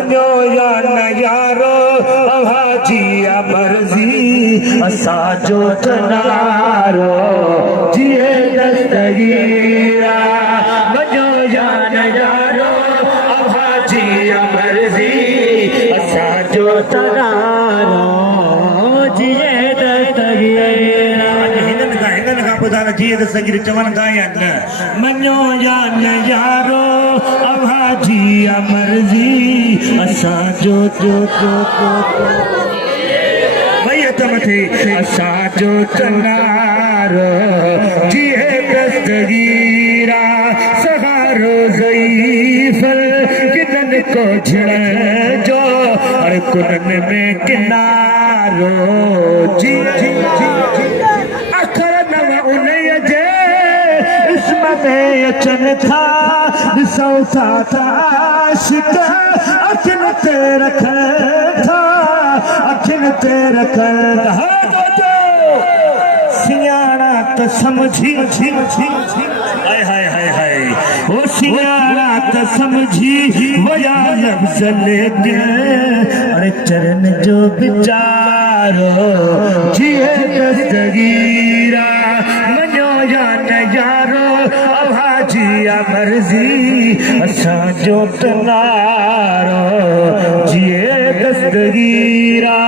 मनो या न यारो हाजी मर्जी असा जो तनारो जिए दस्तगीरा मनो या न यारो हाजी मर्जी असा जो तनारो जिए दस्तगीरा जिए दस्तगीर चवन गायन मनो या न यारो हाजी मर्जी असा जो असा जो तनारो जिए दस्तगीरा सहारो ज़ईफ़ल किदन को झिड़ जो हर कुरन में किनारो जी जी जी अखर नव उन्हें जे इसम में अचन था ॾिसो था आशिक अखिन ते रख था अखिन ते रख सियाणा त समझी हाय हाय हाय हाय ओ सियाणा त समझी वया लफ्ज़ ले दिल अरे चरण जो बिचारो जिए दस्तगीरा मनो या न यारो हाजी मर्जी असा जो तनारो जिए दस्तगीरा